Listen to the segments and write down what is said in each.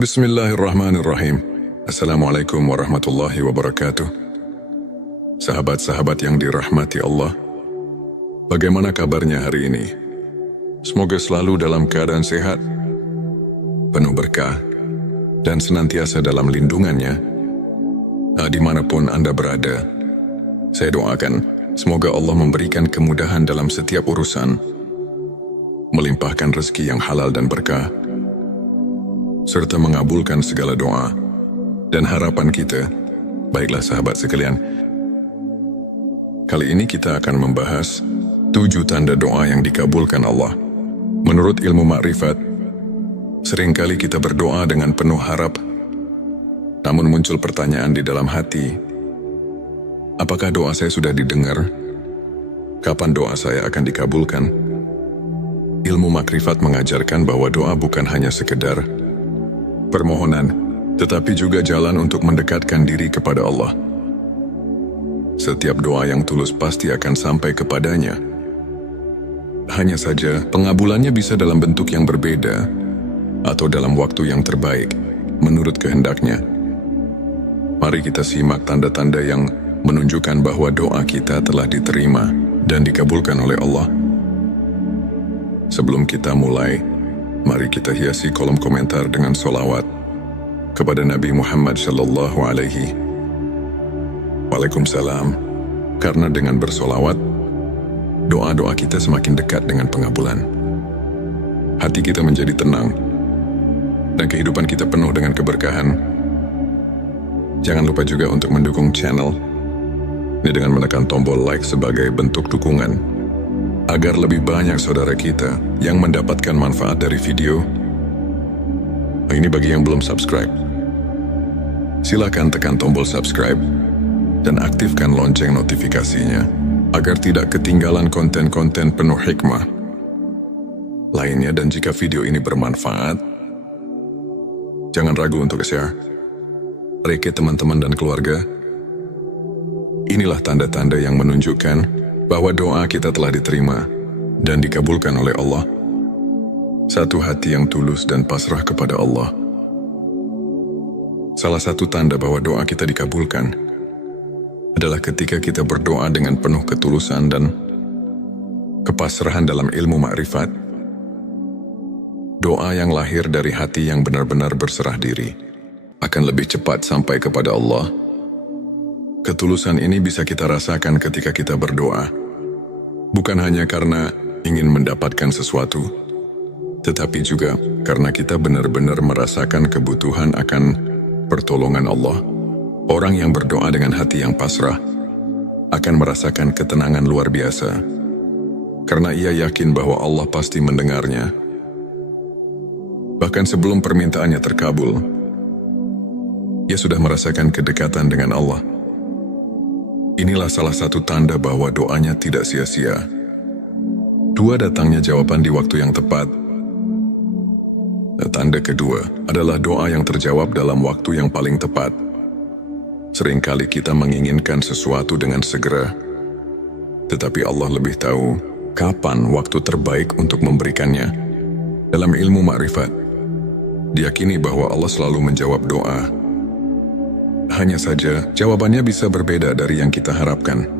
Bismillahirrahmanirrahim. Assalamualaikum warahmatullahi wabarakatuh. Sahabat-sahabat yang dirahmati Allah, bagaimana kabarnya hari ini? Semoga selalu dalam keadaan sehat, penuh berkah, dan senantiasa dalam lindungannya. Dimanapun Anda berada, saya doakan semoga Allah memberikan kemudahan dalam setiap urusan, melimpahkan rezeki yang halal dan berkah, serta mengabulkan segala doa dan harapan kita. Baiklah sahabat sekalian, kali ini kita akan membahas 7 tanda doa yang dikabulkan Allah. Menurut ilmu makrifat, seringkali kita berdoa dengan penuh harap, namun muncul pertanyaan di dalam hati, apakah doa saya sudah didengar? Kapan doa saya akan dikabulkan? Ilmu makrifat mengajarkan bahwa doa bukan hanya sekedar permohonan, tetapi juga jalan untuk mendekatkan diri kepada Allah. Setiap doa yang tulus pasti akan sampai kepadanya. Hanya saja, pengabulannya bisa dalam bentuk yang berbeda, atau dalam waktu yang terbaik, menurut kehendaknya. Mari kita simak tanda-tanda yang menunjukkan bahwa doa kita telah diterima dan dikabulkan oleh Allah. Sebelum kita mulai, mari kita hiasi kolom komentar dengan sholawat kepada Nabi Muhammad sallallahu alaihi Waalaikumsalam. Karena dengan bersolawat, doa-doa kita semakin dekat dengan pengabulan. Hati kita menjadi tenang, dan kehidupan kita penuh dengan keberkahan. Jangan lupa juga untuk mendukung channel ini dengan menekan tombol like sebagai bentuk dukungan, agar lebih banyak saudara kita yang mendapatkan manfaat dari video. Ini bagi yang belum subscribe. Silakan tekan tombol subscribe dan aktifkan lonceng notifikasinya agar tidak ketinggalan konten-konten penuh hikmah lainnya. Dan jika video ini bermanfaat, jangan ragu untuk share ke teman-teman dan keluarga. Inilah tanda-tanda yang menunjukkan bahwa doa kita telah diterima dan dikabulkan oleh Allah. Satu hati yang tulus dan pasrah kepada Allah. Salah satu tanda bahwa doa kita dikabulkan adalah ketika kita berdoa dengan penuh ketulusan dan kepasrahan dalam ilmu makrifat. Doa yang lahir dari hati yang benar-benar berserah diri akan lebih cepat sampai kepada Allah. Ketulusan ini bisa kita rasakan ketika kita berdoa, bukan hanya karena ingin mendapatkan sesuatu, tetapi juga karena kita benar-benar merasakan kebutuhan akan pertolongan Allah. Orang yang berdoa dengan hati yang pasrah akan merasakan ketenangan luar biasa, karena ia yakin bahwa Allah pasti mendengarnya. Bahkan sebelum permintaannya terkabul, ia sudah merasakan kedekatan dengan Allah. Inilah salah satu tanda bahwa doanya tidak sia-sia. 2, datangnya jawaban di waktu yang tepat. Tanda kedua adalah doa yang terjawab dalam waktu yang paling tepat. Seringkali kita menginginkan sesuatu dengan segera, tetapi Allah lebih tahu kapan waktu terbaik untuk memberikannya. Dalam ilmu makrifat, diyakini bahwa Allah selalu menjawab doa. Hanya saja, jawabannya bisa berbeda dari yang kita harapkan.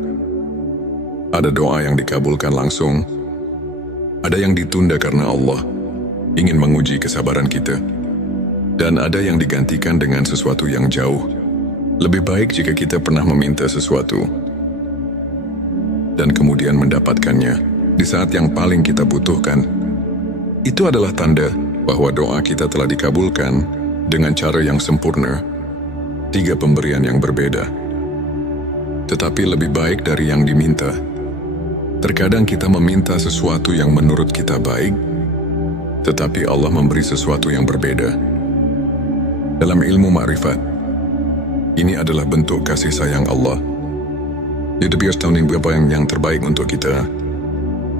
Ada doa yang dikabulkan langsung, ada yang ditunda karena Allah ingin menguji kesabaran kita, dan ada yang digantikan dengan sesuatu yang jauh lebih baik jika kita pernah meminta sesuatu dan kemudian mendapatkannya di saat yang paling kita butuhkan. Itu adalah tanda bahwa doa kita telah dikabulkan dengan cara yang sempurna. 3 pemberian yang berbeda, tetapi lebih baik dari yang diminta. Terkadang kita meminta sesuatu yang menurut kita baik, tetapi Allah memberi sesuatu yang berbeda. Dalam ilmu makrifat, ini adalah bentuk kasih sayang Allah. Dia tahu apa yang terbaik untuk kita.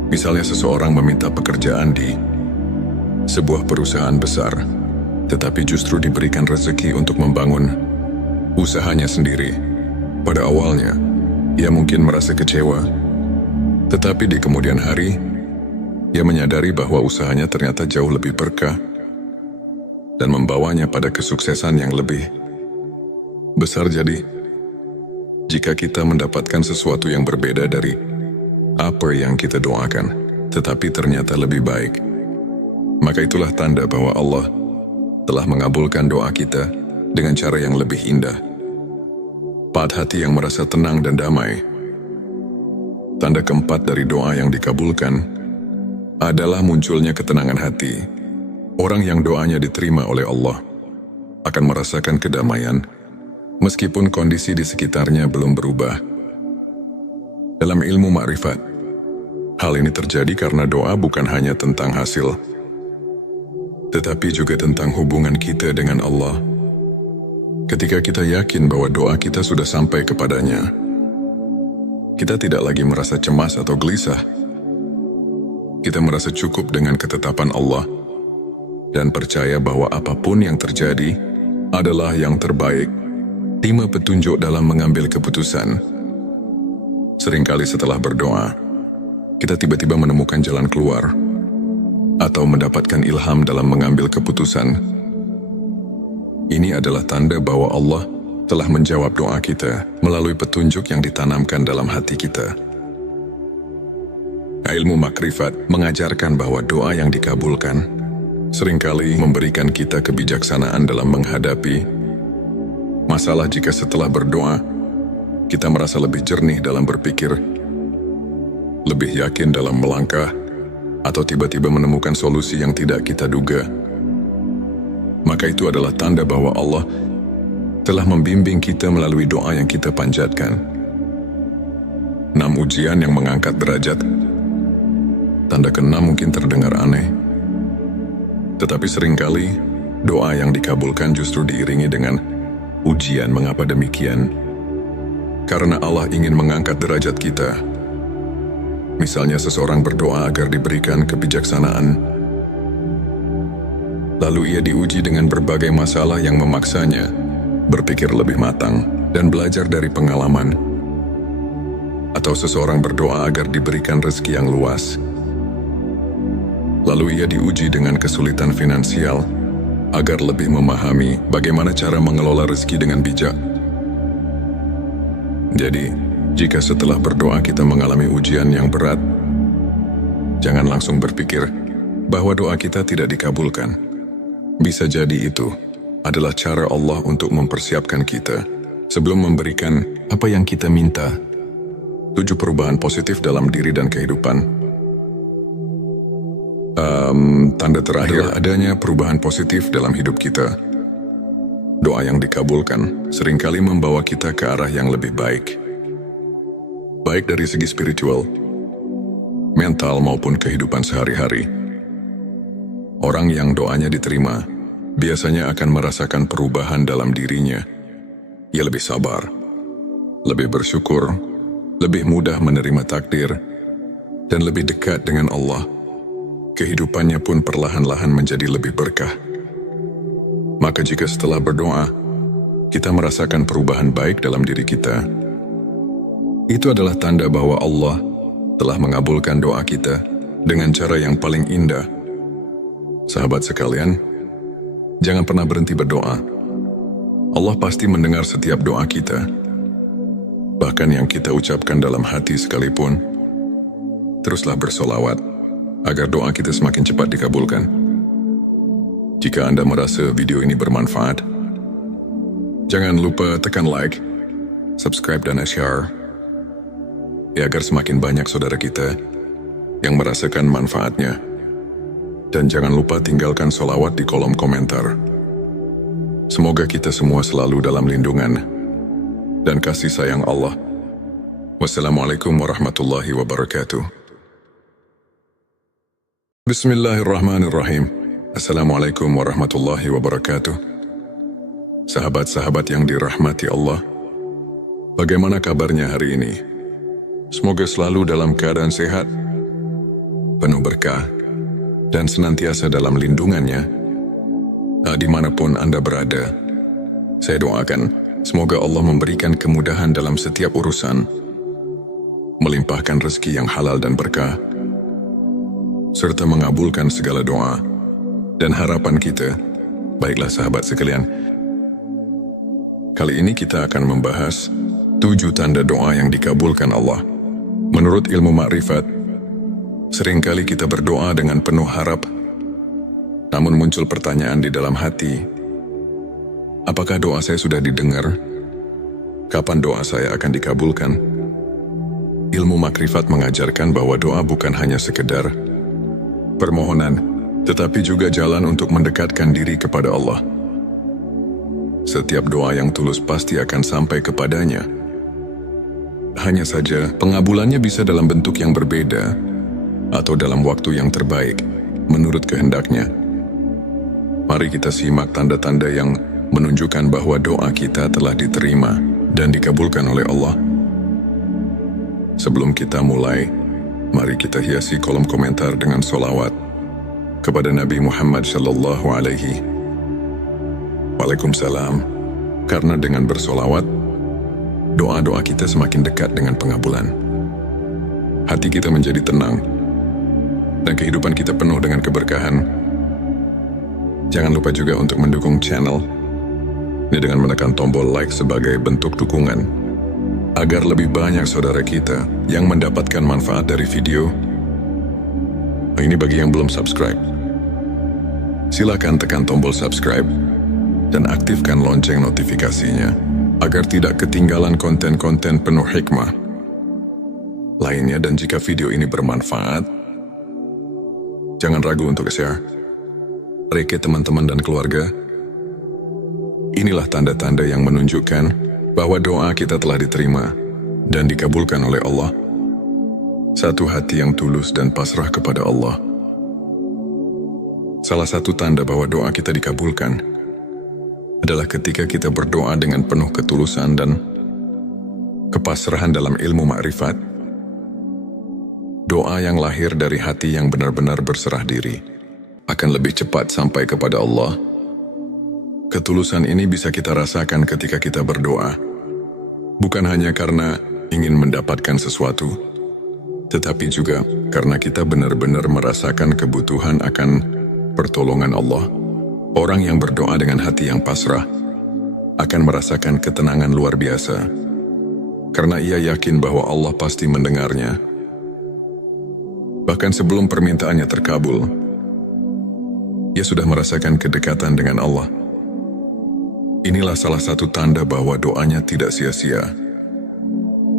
Misalnya seseorang meminta pekerjaan di sebuah perusahaan besar, tetapi justru diberikan rezeki untuk membangun usahanya sendiri. Pada awalnya, ia mungkin merasa kecewa, tetapi di kemudian hari, ia menyadari bahwa usahanya ternyata jauh lebih berkah. dan membawanya pada kesuksesan yang lebih besar. Jadi, jika kita mendapatkan sesuatu yang berbeda dari apa yang kita doakan, tetapi ternyata lebih baik, maka itulah tanda bahwa Allah telah mengabulkan doa kita dengan cara yang lebih indah. Pada hati yang merasa tenang dan damai. Tanda keempat dari doa yang dikabulkan adalah munculnya ketenangan hati. Orang yang doanya diterima oleh Allah akan merasakan kedamaian meskipun kondisi di sekitarnya belum berubah. Dalam ilmu makrifat, hal ini terjadi karena doa bukan hanya tentang hasil, tetapi juga tentang hubungan kita dengan Allah. Ketika kita yakin bahwa doa kita sudah sampai kepadanya, kita tidak lagi merasa cemas atau gelisah. Kita merasa cukup dengan ketetapan Allah dan percaya bahwa apapun yang terjadi adalah yang terbaik. Terima petunjuk dalam mengambil keputusan. Seringkali setelah berdoa, kita tiba-tiba menemukan jalan keluar atau mendapatkan ilham dalam mengambil keputusan. Ini adalah tanda bahwa Allah telah menjawab doa kita melalui petunjuk yang ditanamkan dalam hati kita. Ilmu makrifat mengajarkan bahwa doa yang dikabulkan seringkali memberikan kita kebijaksanaan dalam menghadapi masalah. Jika setelah berdoa, kita merasa lebih jernih dalam berpikir, lebih yakin dalam melangkah, atau tiba-tiba menemukan solusi yang tidak kita duga, maka itu adalah tanda bahwa Allah telah membimbing kita melalui doa yang kita panjatkan. 6 ujian yang mengangkat derajat. Tanda ke-6 mungkin terdengar aneh, tetapi seringkali doa yang dikabulkan justru diiringi dengan ujian. Mengapa demikian? Karena Allah ingin mengangkat derajat kita. Misalnya seseorang berdoa agar diberikan kebijaksanaan, lalu ia diuji dengan berbagai masalah yang memaksanya berpikir lebih matang dan belajar dari pengalaman. Atau seseorang berdoa agar diberikan rezeki yang luas, lalu ia diuji dengan kesulitan finansial agar lebih memahami bagaimana cara mengelola rezeki dengan bijak. Jadi, jika setelah berdoa kita mengalami ujian yang berat, jangan langsung berpikir bahwa doa kita tidak dikabulkan. Bisa jadi itu adalah cara Allah untuk mempersiapkan kita sebelum memberikan apa yang kita minta. 7 perubahan positif dalam diri dan kehidupan. Tanda terakhir adanya perubahan positif dalam hidup kita. Doa yang dikabulkan seringkali membawa kita ke arah yang lebih baik. Baik dari segi spiritual, mental maupun kehidupan sehari-hari. Orang yang doanya diterima biasanya akan merasakan perubahan dalam dirinya. Ia lebih sabar, lebih bersyukur, lebih mudah menerima takdir, dan lebih dekat dengan Allah. Kehidupannya pun perlahan-lahan menjadi lebih berkah. Maka jika setelah berdoa, kita merasakan perubahan baik dalam diri kita, itu adalah tanda bahwa Allah telah mengabulkan doa kita dengan cara yang paling indah. Sahabat sekalian, jangan pernah berhenti berdoa. Allah pasti mendengar setiap doa kita. Bahkan yang kita ucapkan dalam hati sekalipun. Teruslah bersolawat agar doa kita semakin cepat dikabulkan. Jika Anda merasa video ini bermanfaat, jangan lupa tekan like, subscribe dan share, agar semakin banyak saudara kita yang merasakan manfaatnya. Dan jangan lupa tinggalkan solawat di kolom komentar. Semoga kita semua selalu dalam lindungan dan kasih sayang Allah. Wassalamualaikum warahmatullahi wabarakatuh. Bismillahirrahmanirrahim. Assalamualaikum warahmatullahi wabarakatuh. Sahabat-sahabat yang dirahmati Allah, bagaimana kabarnya hari ini? Semoga selalu dalam keadaan sehat, penuh berkah, dan senantiasa dalam lindungannya. Dimanapun Anda berada, saya doakan semoga Allah memberikan kemudahan dalam setiap urusan, melimpahkan rezeki yang halal dan berkah, serta mengabulkan segala doa dan harapan kita Baiklah sahabat sekalian, kali ini kita akan membahas 7 tanda doa yang dikabulkan Allah. Menurut ilmu makrifat, seringkali kita berdoa dengan penuh harap, namun muncul pertanyaan di dalam hati, apakah doa saya sudah didengar? Kapan doa saya akan dikabulkan? Ilmu makrifat mengajarkan bahwa doa bukan hanya sekedar permohonan, tetapi juga jalan untuk mendekatkan diri kepada Allah. Setiap doa yang tulus pasti akan sampai kepadanya. Hanya saja, pengabulannya bisa dalam bentuk yang berbeda atau dalam waktu yang terbaik, menurut kehendaknya. Mari kita simak tanda-tanda yang menunjukkan bahwa doa kita telah diterima dan dikabulkan oleh Allah. Sebelum kita mulai, mari kita hiasi kolom komentar dengan sholawat kepada Nabi Muhammad Sallallahu Alaihi Waalaikumsalam. Karena dengan bersolawat, doa-doa kita semakin dekat dengan pengabulan. Hati kita menjadi tenang, dan kehidupan kita penuh dengan keberkahan. Jangan lupa juga untuk mendukung channel ini dengan menekan tombol like sebagai bentuk dukungan, agar lebih banyak saudara kita yang mendapatkan manfaat dari video. Ini bagi yang belum subscribe. Silakan tekan tombol subscribe dan aktifkan lonceng notifikasinya, agar tidak ketinggalan konten-konten penuh hikmah lainnya. Dan jika video ini bermanfaat, jangan ragu untuk share ke teman-teman dan keluarga. Inilah tanda-tanda yang menunjukkan bahwa doa kita telah diterima dan dikabulkan oleh Allah. Satu hati yang tulus dan pasrah kepada Allah. Salah satu tanda bahwa doa kita dikabulkan adalah ketika kita berdoa dengan penuh ketulusan dan kepasrahan dalam ilmu makrifat. Doa yang lahir dari hati yang benar-benar berserah diri akan lebih cepat sampai kepada Allah. Ketulusan ini bisa kita rasakan ketika kita berdoa, bukan hanya karena ingin mendapatkan sesuatu, tetapi juga karena kita benar-benar merasakan kebutuhan akan pertolongan Allah. Orang yang berdoa dengan hati yang pasrah akan merasakan ketenangan luar biasa, karena ia yakin bahwa Allah pasti mendengarnya. Bahkan sebelum permintaannya terkabul, ia sudah merasakan kedekatan dengan Allah. Inilah salah satu tanda bahwa doanya tidak sia-sia.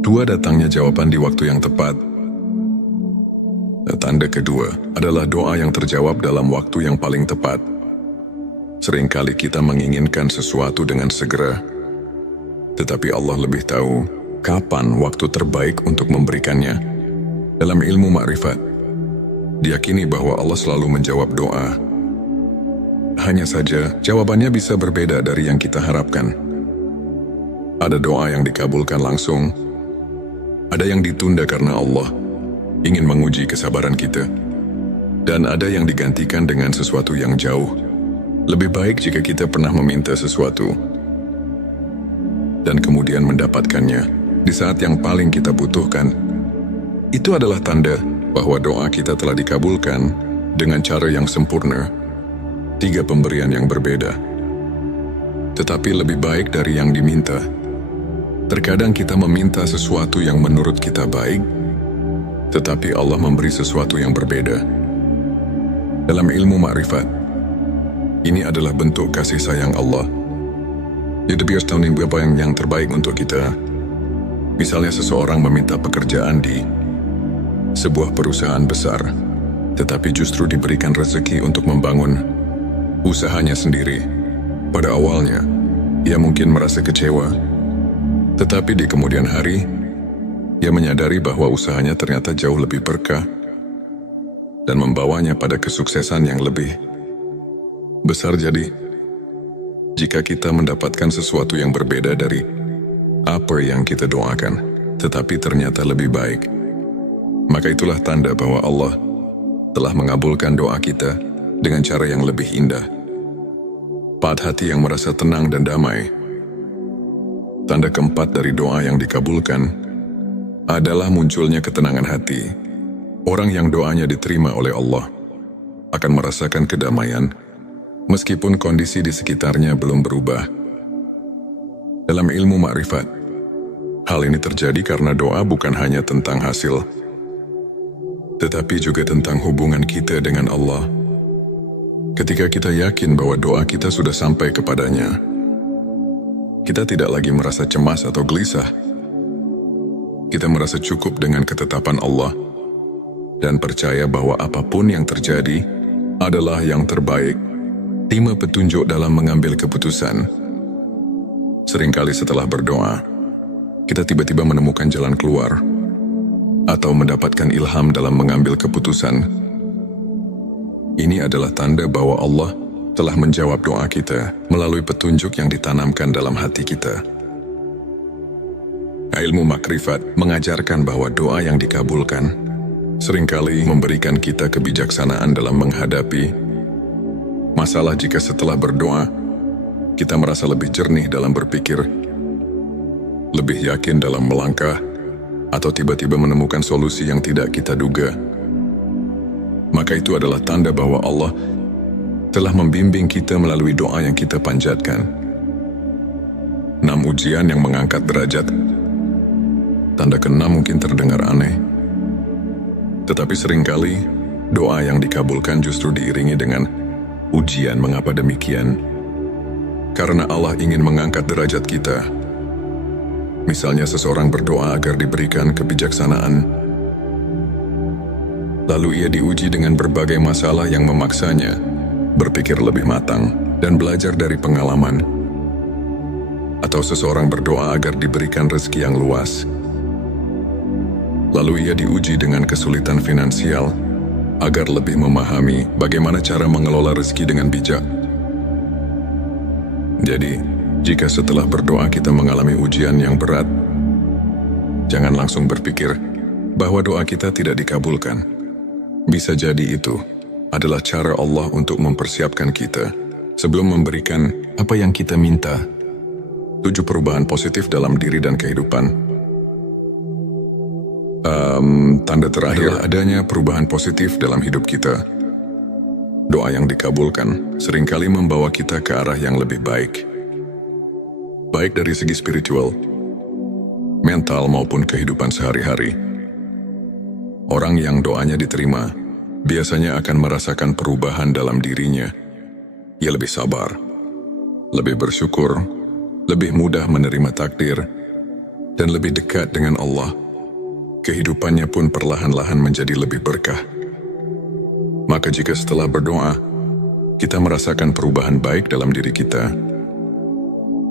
2, datangnya jawaban di waktu yang tepat. Tanda kedua adalah doa yang terjawab dalam waktu yang paling tepat. Seringkali kita menginginkan sesuatu dengan segera, tetapi Allah lebih tahu kapan waktu terbaik untuk memberikannya. Dalam ilmu makrifat, diyakini bahwa Allah selalu menjawab doa. Hanya saja, jawabannya bisa berbeda dari yang kita harapkan. Ada doa yang dikabulkan langsung, ada yang ditunda karena Allah ingin menguji kesabaran kita, dan ada yang digantikan dengan sesuatu yang jauh lebih baik jika kita pernah meminta sesuatu dan kemudian mendapatkannya di saat yang paling kita butuhkan. Itu adalah tanda bahwa doa kita telah dikabulkan dengan cara yang sempurna. 3 pemberian yang berbeda, tetapi lebih baik dari yang diminta. Terkadang kita meminta sesuatu yang menurut kita baik, tetapi Allah memberi sesuatu yang berbeda. Dalam ilmu makrifat, ini adalah bentuk kasih sayang Allah. Dia biasa tahu apa yang terbaik untuk kita. Misalnya seseorang meminta pekerjaan di sebuah perusahaan besar, tetapi justru diberikan rezeki untuk membangun usahanya sendiri. Pada awalnya, ia mungkin merasa kecewa, tetapi di kemudian hari, ia menyadari bahwa usahanya ternyata jauh lebih berkah dan membawanya pada kesuksesan yang lebih besar. Jadi, jika kita mendapatkan sesuatu yang berbeda dari apa yang kita doakan, tetapi ternyata lebih baik, maka itulah tanda bahwa Allah telah mengabulkan doa kita dengan cara yang lebih indah. 4, hati yang merasa tenang dan damai. Tanda keempat dari doa yang dikabulkan adalah munculnya ketenangan hati. Orang yang doanya diterima oleh Allah akan merasakan kedamaian meskipun kondisi di sekitarnya belum berubah. Dalam ilmu makrifat, hal ini terjadi karena doa bukan hanya tentang hasil, tetapi juga tentang hubungan kita dengan Allah. Ketika kita yakin bahwa doa kita sudah sampai kepadanya, kita tidak lagi merasa cemas atau gelisah. Kita merasa cukup dengan ketetapan Allah dan percaya bahwa apapun yang terjadi adalah yang terbaik. Terima petunjuk dalam mengambil keputusan. Seringkali setelah berdoa, kita tiba-tiba menemukan jalan keluar atau mendapatkan ilham dalam mengambil keputusan. Ini adalah tanda bahwa Allah telah menjawab doa kita melalui petunjuk yang ditanamkan dalam hati kita. Ilmu makrifat mengajarkan bahwa doa yang dikabulkan seringkali memberikan kita kebijaksanaan dalam menghadapi masalah. Jika setelah berdoa, kita merasa lebih jernih dalam berpikir, lebih yakin dalam melangkah, atau tiba-tiba menemukan solusi yang tidak kita duga, maka itu adalah tanda bahwa Allah telah membimbing kita melalui doa yang kita panjatkan. 6 ujian yang mengangkat derajat. Tanda ke-6 mungkin terdengar aneh, tetapi seringkali doa yang dikabulkan justru diiringi dengan ujian. Mengapa demikian? Karena Allah ingin mengangkat derajat kita. Misalnya seseorang berdoa agar diberikan kebijaksanaan, lalu ia diuji dengan berbagai masalah yang memaksanya berpikir lebih matang dan belajar dari pengalaman. Atau seseorang berdoa agar diberikan rezeki yang luas, lalu ia diuji dengan kesulitan finansial agar lebih memahami bagaimana cara mengelola rezeki dengan bijak. Jadi, jika setelah berdoa kita mengalami ujian yang berat, jangan langsung berpikir bahwa doa kita tidak dikabulkan. Bisa jadi itu adalah cara Allah untuk mempersiapkan kita sebelum memberikan apa yang kita minta. 7 perubahan positif dalam diri dan kehidupan. Tanda terakhir adanya perubahan positif dalam hidup kita. Doa yang dikabulkan seringkali membawa kita ke arah yang lebih baik. Baik dari segi spiritual, mental maupun kehidupan sehari-hari. Orang yang doanya diterima biasanya akan merasakan perubahan dalam dirinya. Ia lebih sabar, lebih bersyukur, lebih mudah menerima takdir, dan lebih dekat dengan Allah. Kehidupannya pun perlahan-lahan menjadi lebih berkah. Maka jika setelah berdoa, kita merasakan perubahan baik dalam diri kita,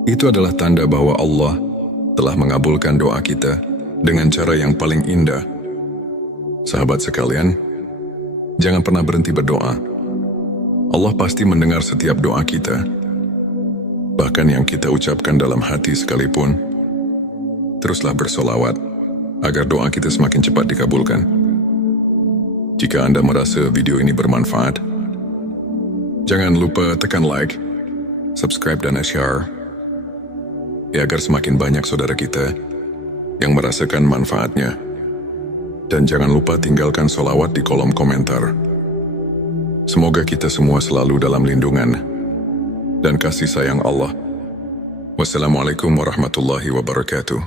itu adalah tanda bahwa Allah telah mengabulkan doa kita dengan cara yang paling indah. Sahabat sekalian, jangan pernah berhenti berdoa. Allah pasti mendengar setiap doa kita. Bahkan yang kita ucapkan dalam hati sekalipun. Teruslah bersolawat agar doa kita semakin cepat dikabulkan. Jika Anda merasa video ini bermanfaat, jangan lupa tekan like, subscribe dan share, ya agar semakin banyak saudara kita yang merasakan manfaatnya. Dan jangan lupa tinggalkan solawat di kolom komentar. Semoga kita semua selalu dalam lindungan dan kasih sayang Allah. Wassalamualaikum warahmatullahi wabarakatuh.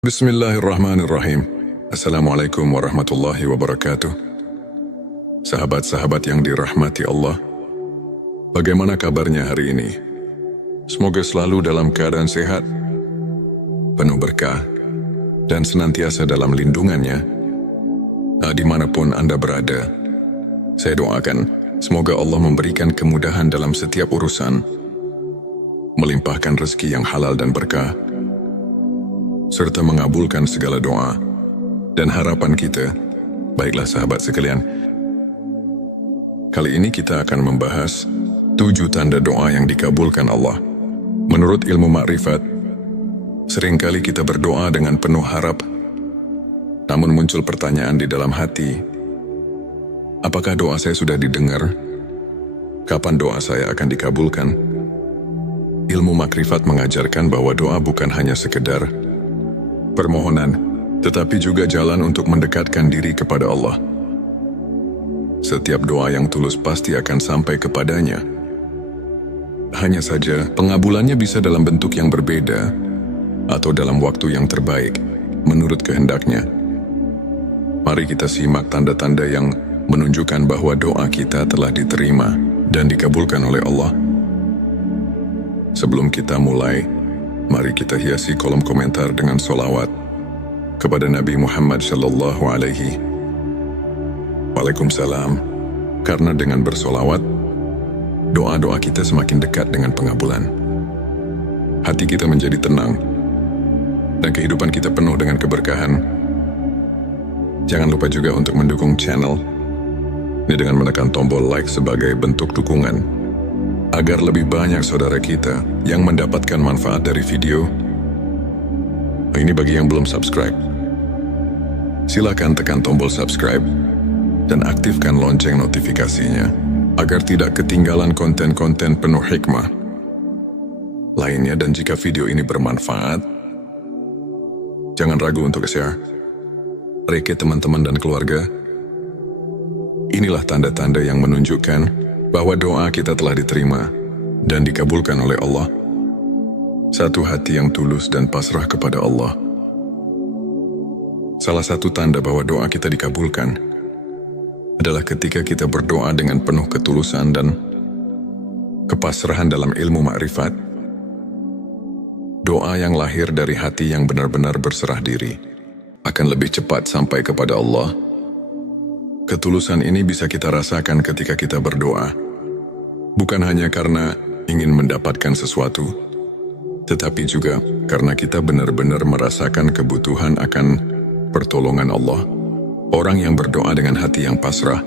Bismillahirrahmanirrahim. Assalamualaikum warahmatullahi wabarakatuh. Sahabat-sahabat yang dirahmati Allah, bagaimana kabarnya hari ini? Semoga selalu dalam keadaan sehat, penuh berkah, dan senantiasa dalam lindungannya. Dimanapun Anda berada, saya doakan semoga Allah memberikan kemudahan dalam setiap urusan, melimpahkan rezeki yang halal dan berkah, serta mengabulkan segala doa dan harapan kita. Baiklah sahabat sekalian, kali ini kita akan membahas 7 tanda doa yang dikabulkan Allah. Menurut ilmu makrifat, seringkali kita berdoa dengan penuh harap, namun muncul pertanyaan di dalam hati, apakah doa saya sudah didengar? Kapan doa saya akan dikabulkan? Ilmu makrifat mengajarkan bahwa doa bukan hanya sekedar permohonan, tetapi juga jalan untuk mendekatkan diri kepada Allah. setiap doa yang tulus pasti akan sampai kepadanya. Hanya saja, pengabulannya bisa dalam bentuk yang berbeda atau dalam waktu yang terbaik, menurut kehendaknya. Mari kita simak tanda-tanda yang menunjukkan bahwa doa kita telah diterima dan dikabulkan oleh Allah. Sebelum kita mulai, mari kita hiasi kolom komentar dengan sholawat kepada Nabi Muhammad Sallallahu Alaihi Waalaikumsalam. Karena dengan bersolawat, doa-doa kita semakin dekat dengan pengabulan. Hati kita menjadi tenang, dan kehidupan kita penuh dengan keberkahan. Jangan lupa juga untuk mendukung channel ini dengan menekan tombol like sebagai bentuk dukungan, agar lebih banyak saudara kita yang mendapatkan manfaat dari video. Ini bagi yang belum subscribe. Silakan tekan tombol subscribe dan aktifkan lonceng notifikasinya agar tidak ketinggalan konten-konten penuh hikmah lainnya. Dan jika video ini bermanfaat, jangan ragu untuk share ke teman-teman dan keluarga. Inilah tanda-tanda yang menunjukkan bahwa doa kita telah diterima dan dikabulkan oleh Allah. Satu hati yang tulus dan pasrah kepada Allah. Salah satu tanda bahwa doa kita dikabulkan adalah ketika kita berdoa dengan penuh ketulusan dan kepasrahan dalam ilmu makrifat. Doa yang lahir dari hati yang benar-benar berserah diri akan lebih cepat sampai kepada Allah. Ketulusan ini bisa kita rasakan ketika kita berdoa, bukan hanya karena ingin mendapatkan sesuatu, tetapi juga karena kita benar-benar merasakan kebutuhan akan pertolongan Allah. Orang yang berdoa dengan hati yang pasrah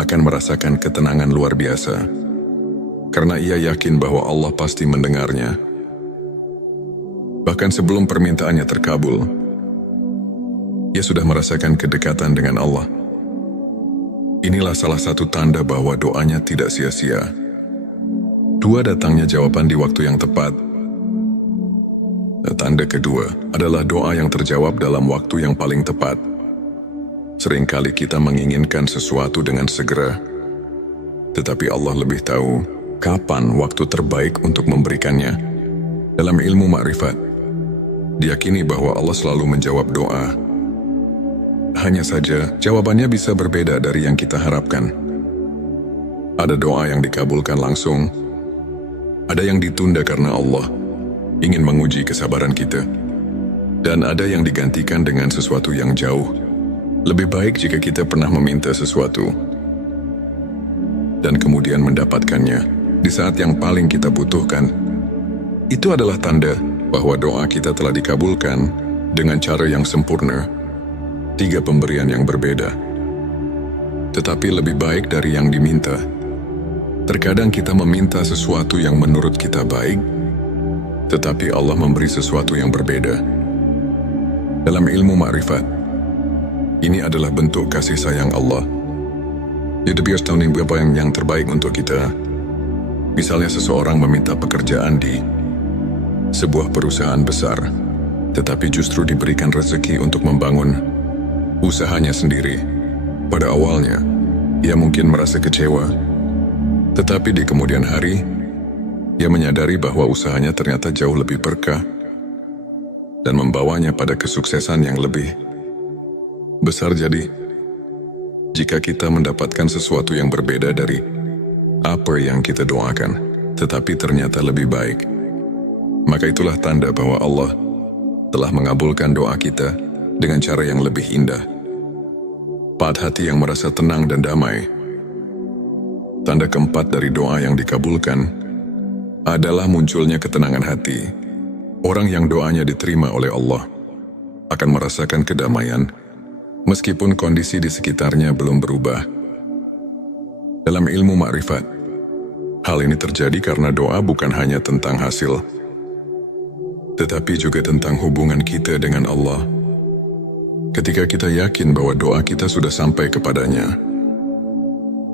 akan merasakan ketenangan luar biasa, karena ia yakin bahwa Allah pasti mendengarnya. Bahkan sebelum permintaannya terkabul, ia sudah merasakan kedekatan dengan Allah. Inilah salah satu tanda bahwa doanya tidak sia-sia. Dua, datangnya jawaban di waktu yang tepat. Tanda kedua adalah doa yang terjawab dalam waktu yang paling tepat. Seringkali kita menginginkan sesuatu dengan segera, tetapi Allah lebih tahu kapan waktu terbaik untuk memberikannya. Dalam ilmu makrifat, diyakini bahwa Allah selalu menjawab doa. Hanya saja, jawabannya bisa berbeda dari yang kita harapkan. Ada doa yang dikabulkan langsung, ada yang ditunda karena Allah ingin menguji kesabaran kita, dan ada yang digantikan dengan sesuatu yang jauh lebih baik jika kita pernah meminta sesuatu dan kemudian mendapatkannya di saat yang paling kita butuhkan. Itu adalah tanda bahwa doa kita telah dikabulkan dengan cara yang sempurna. 3 pemberian yang berbeda, tetapi lebih baik dari yang diminta. Terkadang kita meminta sesuatu yang menurut kita baik, tetapi Allah memberi sesuatu yang berbeda. Dalam ilmu makrifat, ini adalah bentuk kasih sayang Allah. Dia biasa tahu apa yang terbaik untuk kita. Misalnya seseorang meminta pekerjaan di sebuah perusahaan besar, tetapi justru diberikan rezeki untuk membangun usahanya sendiri. Pada awalnya, ia mungkin merasa kecewa, tetapi di kemudian hari, ia menyadari bahwa usahanya ternyata jauh lebih berkah dan membawanya pada kesuksesan yang lebih besar. Jadi, jika kita mendapatkan sesuatu yang berbeda dari apa yang kita doakan, tetapi ternyata lebih baik, maka itulah tanda bahwa Allah telah mengabulkan doa kita dengan cara yang lebih indah. 4, hati yang merasa tenang dan damai. Tanda keempat dari doa yang dikabulkan adalah munculnya ketenangan hati. Orang yang doanya diterima oleh Allah akan merasakan kedamaian meskipun kondisi di sekitarnya belum berubah. Dalam ilmu makrifat, hal ini terjadi karena doa bukan hanya tentang hasil, tetapi juga tentang hubungan kita dengan Allah. Ketika kita yakin bahwa doa kita sudah sampai kepadanya,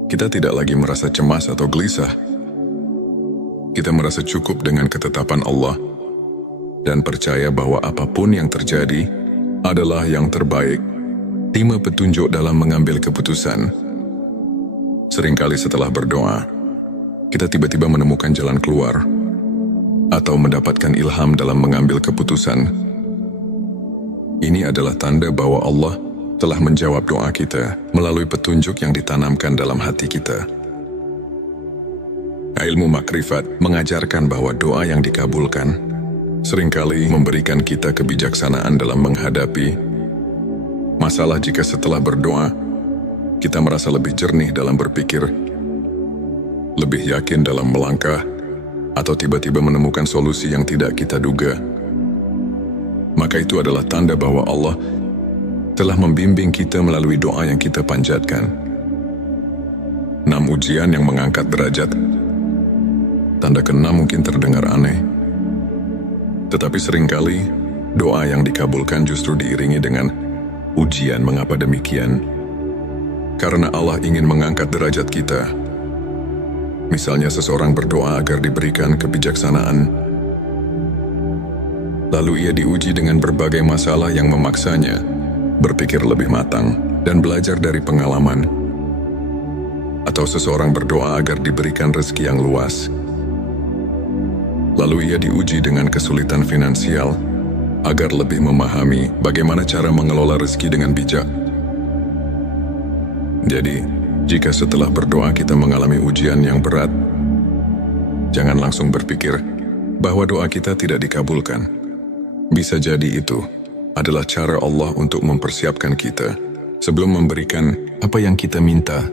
kita tidak lagi merasa cemas atau gelisah. Kita merasa cukup dengan ketetapan Allah dan percaya bahwa apapun yang terjadi adalah yang terbaik. 5, petunjuk dalam mengambil keputusan. Seringkali setelah berdoa, kita tiba-tiba menemukan jalan keluar atau mendapatkan ilham dalam mengambil keputusan. Ini adalah tanda bahwa Allah telah menjawab doa kita melalui petunjuk yang ditanamkan dalam hati kita. Ilmu makrifat mengajarkan bahwa doa yang dikabulkan seringkali memberikan kita kebijaksanaan dalam menghadapi masalah. Jika setelah berdoa, kita merasa lebih jernih dalam berpikir, lebih yakin dalam melangkah, atau tiba-tiba menemukan solusi yang tidak kita duga, maka itu adalah tanda bahwa Allah telah membimbing kita melalui doa yang kita panjatkan. 6 ujian yang mengangkat derajat. Tanda ke-6 mungkin terdengar aneh, tetapi seringkali doa yang dikabulkan justru diiringi dengan ujian. Mengapa demikian? Karena Allah ingin mengangkat derajat kita. Misalnya seseorang berdoa agar diberikan kebijaksanaan, lalu ia diuji dengan berbagai masalah yang memaksanya berpikir lebih matang dan belajar dari pengalaman. Atau seseorang berdoa agar diberikan rezeki yang luas, lalu ia diuji dengan kesulitan finansial agar lebih memahami bagaimana cara mengelola rezeki dengan bijak. Jadi, jika setelah berdoa kita mengalami ujian yang berat, jangan langsung berpikir bahwa doa kita tidak dikabulkan. Bisa jadi itu adalah cara Allah untuk mempersiapkan kita sebelum memberikan apa yang kita minta.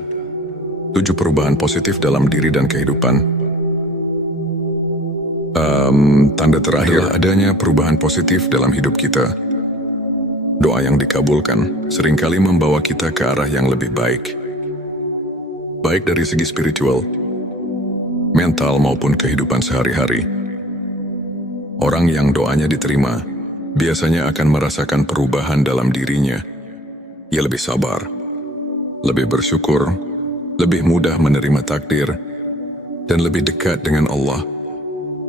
7 perubahan positif dalam diri dan kehidupan. Tanda terakhir adanya perubahan positif dalam hidup kita. Doa yang dikabulkan seringkali membawa kita ke arah yang lebih baik. Baik dari segi spiritual, mental maupun kehidupan sehari-hari. Orang yang doanya diterima biasanya akan merasakan perubahan dalam dirinya. Ia lebih sabar, lebih bersyukur, lebih mudah menerima takdir, dan lebih dekat dengan Allah.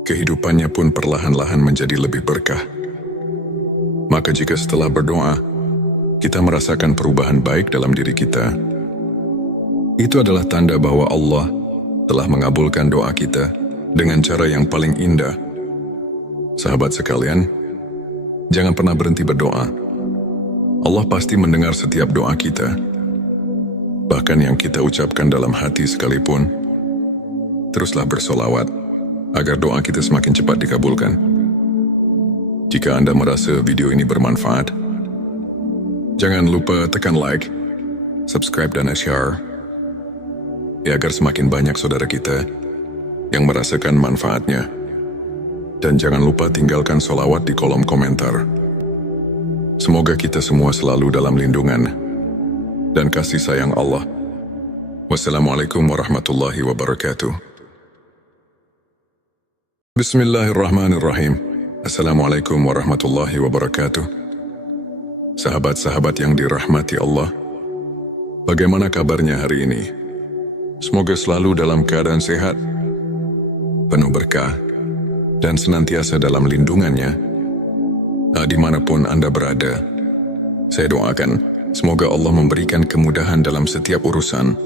Kehidupannya pun perlahan-lahan menjadi lebih berkah. Maka jika setelah berdoa, kita merasakan perubahan baik dalam diri kita, itu adalah tanda bahwa Allah telah mengabulkan doa kita dengan cara yang paling indah. Sahabat sekalian, jangan pernah berhenti berdoa. Allah pasti mendengar setiap doa kita, bahkan yang kita ucapkan dalam hati sekalipun. Teruslah bersolawat agar doa kita semakin cepat dikabulkan. Jika Anda merasa video ini bermanfaat, jangan lupa tekan like, subscribe dan share, ya agar semakin banyak saudara kita yang merasakan manfaatnya. Dan jangan lupa tinggalkan solawat di kolom komentar. Semoga kita semua selalu dalam lindungan dan kasih sayang Allah. Wassalamualaikum warahmatullahi wabarakatuh. Bismillahirrahmanirrahim. Assalamualaikum warahmatullahi wabarakatuh. Sahabat-sahabat yang dirahmati Allah, bagaimana kabarnya hari ini? Semoga selalu dalam keadaan sehat, penuh berkah, dan senantiasa dalam lindungannya. Dimanapun Anda berada, saya doakan semoga Allah memberikan kemudahan dalam setiap urusan,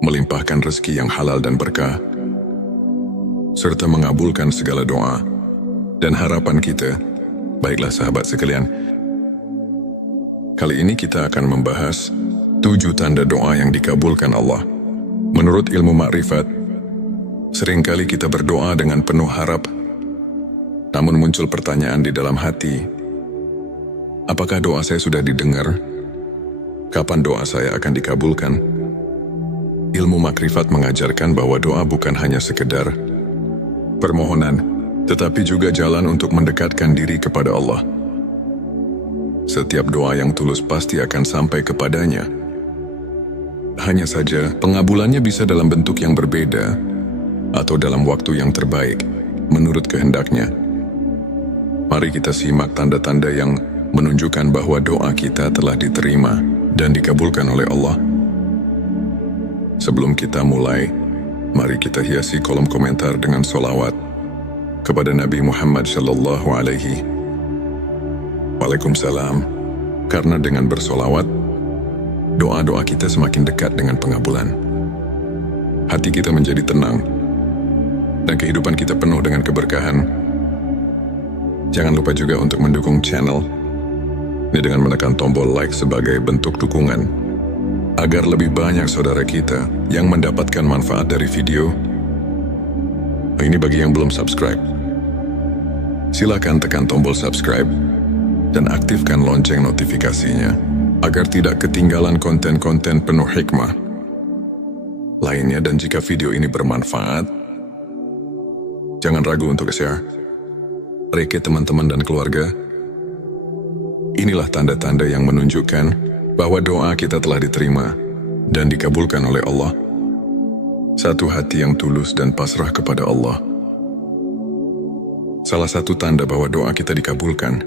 melimpahkan rezeki yang halal dan berkah, serta mengabulkan segala doa dan harapan kita. Baiklah sahabat sekalian, kali ini kita akan membahas 7 tanda doa yang dikabulkan Allah. Menurut ilmu makrifat, seringkali kita berdoa dengan penuh harap, namun muncul pertanyaan di dalam hati, apakah doa saya sudah didengar? Kapan doa saya akan dikabulkan? Ilmu makrifat mengajarkan bahwa doa bukan hanya sekedar permohonan, tetapi juga jalan untuk mendekatkan diri kepada Allah. Setiap doa yang tulus pasti akan sampai kepadanya. Hanya saja, pengabulannya bisa dalam bentuk yang berbeda atau dalam waktu yang terbaik, menurut kehendaknya. Mari kita simak tanda-tanda yang menunjukkan bahwa doa kita telah diterima dan dikabulkan oleh Allah. Sebelum kita mulai, mari kita hiasi kolom komentar dengan solawat kepada Nabi Muhammad Sallallahu Alaihi Waalaikumsalam. Karena dengan bersolawat, doa-doa kita semakin dekat dengan pengabulan. hati kita menjadi tenang, dan kehidupan kita penuh dengan keberkahan. Jangan lupa juga untuk mendukung channel ini dengan menekan tombol like sebagai bentuk dukungan, agar lebih banyak saudara kita yang mendapatkan manfaat dari video. Ini bagi yang belum subscribe. Silakan tekan tombol subscribe dan aktifkan lonceng notifikasinya, agar tidak ketinggalan konten-konten penuh hikmah lainnya. Dan jika video ini bermanfaat, jangan ragu untuk share ke teman-teman dan keluarga. Inilah tanda-tanda yang menunjukkan bahwa doa kita telah diterima dan dikabulkan oleh Allah. Satu hati yang tulus dan pasrah kepada Allah. Salah satu tanda bahwa doa kita dikabulkan